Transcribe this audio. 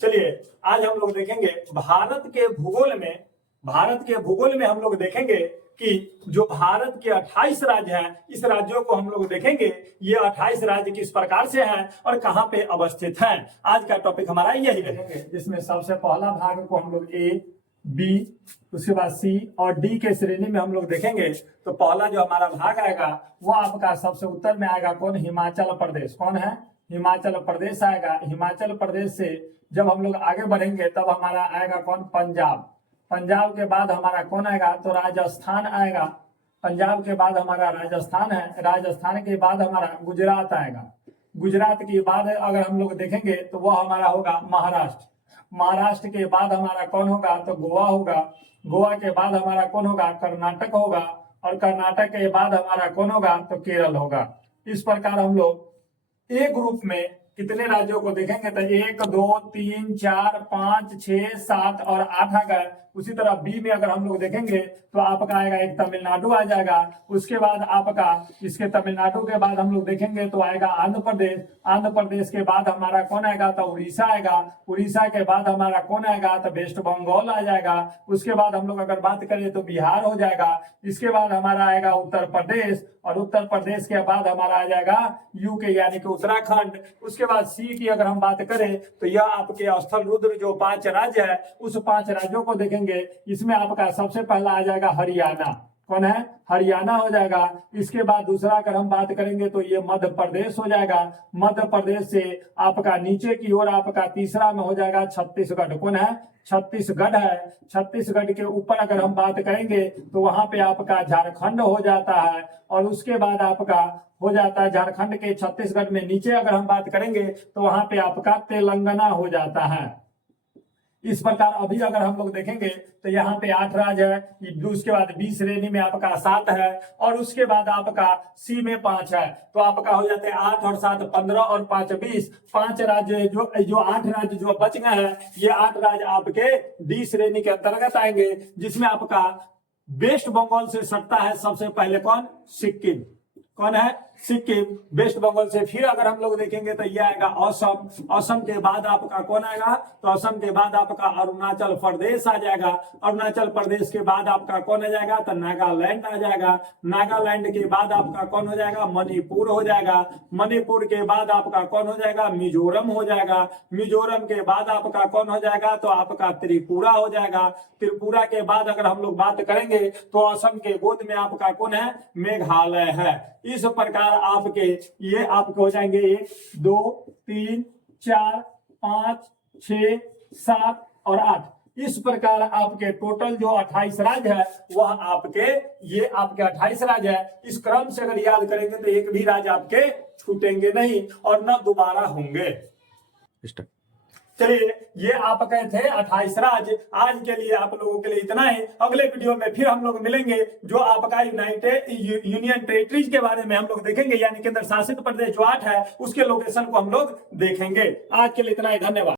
चलिए आज हम लोग देखेंगे भारत के भूगोल में हम लोग देखेंगे कि जो भारत के 28 राज्य हैं, इस राज्यों को हम लोग देखेंगे ये 28 राज्य किस प्रकार से हैं और कहां पे अवस्थित हैं। आज का टॉपिक हमारा यही देखेंगे, जिसमें सबसे पहला भाग को हम लोग ए, बी, उसके बाद सी और डी के श्रेणी में हम लोग देखेंगे। तो पहला जो हमारा भाग आएगा वो आपका सबसे उत्तर में आएगा कौन? हिमाचल प्रदेश। कौन है? हिमाचल प्रदेश आएगा। हिमाचल प्रदेश से जब हम लोग आगे बढ़ेंगे तब हमारा आएगा कौन? पंजाब। पंजाब के बाद हमारा कौन आएगा? तो राजस्थान आएगा। पंजाब के बाद हमारा राजस्थान है। राजस्थान के बाद हमारा गुजरात आएगा। गुजरात के बाद अगर हम लोग देखेंगे तो वह हमारा होगा महाराष्ट्र। महाराष्ट्र के बाद हमारा कौन होगा? तो गोवा होगा। गोवा के बाद हमारा कौन होगा? कर्नाटक होगा। और कर्नाटक के बाद हमारा कौन होगा? तो केरल होगा। इस प्रकार हम लोग ए ग्रुप में कितने राज्यों को देखेंगे? तो 1 2 3 4 5 6 7 और 8 आ गए। उसी तरह बी में अगर हम लोग देखेंगे तो आपका आएगा एक तमिलनाडु आ जाएगा। उसके बाद आपका इसके तमिलनाडु के बाद हम लोग देखेंगे तो आएगा आंध्र प्रदेश। आंध्र प्रदेश के बाद हमारा कौन आएगा? तो उड़ीसा आएगा। उड़ीसा के बाद हमारा कौन आएगा? तो वेस्ट बंगाल आ जाएगा। उसके बाद हम लोग अगर बात करें तो बिहार हो जाएगा। इसके बाद हमारा आएगा उत्तर प्रदेश और उत्तर प्रदेश के बाद हमारा आ जाएगा यूके यानी कि उत्तराखंड। उसके बाद सी की अगर हम बात करें तो यह आपके स्थल रुद्र जो 5 राज्य है उस 5 राज्यों को देखेंगे। इसमें आपका सबसे पहला आ जाएगा हरियाणा। कौन है? हरियाणा हो जाएगा। इसके बाद दूसरा अगर हम बात करेंगे तो ये मध्य प्रदेश हो जाएगा। मध्य प्रदेश से आपका नीचे की ओर आपका तीसरा में हो जाएगा छत्तीसगढ़। कौन है? छत्तीसगढ़ है। छत्तीसगढ़ के ऊपर अगर हम बात करेंगे तो वहां पे आपका झारखंड हो जाता है। और उसके बाद आपका हो जाता है झारखंड के छत्तीसगढ़ में नीचे अगर हम बात करेंगे तो वहां पे आपका तेलंगाना हो जाता है। इस प्रकार अभी अगर हम लोग देखेंगे तो यहाँ पे 8 राज्य है। उसके बाद बी श्रेणी में आपका 7 है और उसके बाद आपका सी में 5 है। तो आपका हो जाते हैं 8 और 7 15 और 5 20। 5 राज्य जो 8 राज्य जो बच गए हैं ये 8 राज्य आपके डी श्रेणी के अंतर्गत आएंगे, जिसमें आपका वेस्ट बंगाल से सटता है सबसे पहले कौन? सिक्किम। कौन है? सिक्किम। वेस्ट बंगाल से फिर अगर हम लोग देखेंगे तो यह आएगा असम। असम के बाद आपका कौन आएगा? तो असम के बाद आपका अरुणाचल प्रदेश आ जाएगा। अरुणाचल प्रदेश के बाद आपका कौन आ जाएगा? तो नागालैंड आ जाएगा। नागालैंड के बाद आपका कौन हो जाएगा? मणिपुर हो जाएगा। मणिपुर के बाद आपका कौन हो जाएगा? मिजोरम हो जाएगा। मिजोरम के बाद आपका कौन हो जाएगा? तो आपका त्रिपुरा हो जाएगा। त्रिपुरा के बाद अगर हम लोग बात करेंगे तो असम के गोद में आपका कौन है? मेघालय है। इस प्रकार आपके ये आपके हो जाएंगे 1 2 3 4 5 6 7 और 8। इस प्रकार आपके टोटल जो 28 राज्य है वह ये आपके 28 राज्य है। इस क्रम से अगर याद करेंगे तो एक भी राज्य आपके छूटेंगे नहीं और न दोबारा होंगे। चलिए ये आपके थे 28 राज्य। आज के लिए आप लोगों के लिए इतना ही। अगले वीडियो में फिर हम लोग मिलेंगे जो आपका यूनियन टेरिटरीज के बारे में हम लोग देखेंगे, यानी केंद्र शासित प्रदेश जो 8 है उसके लोकेशन को हम लोग देखेंगे। आज के लिए इतना ही। धन्यवाद।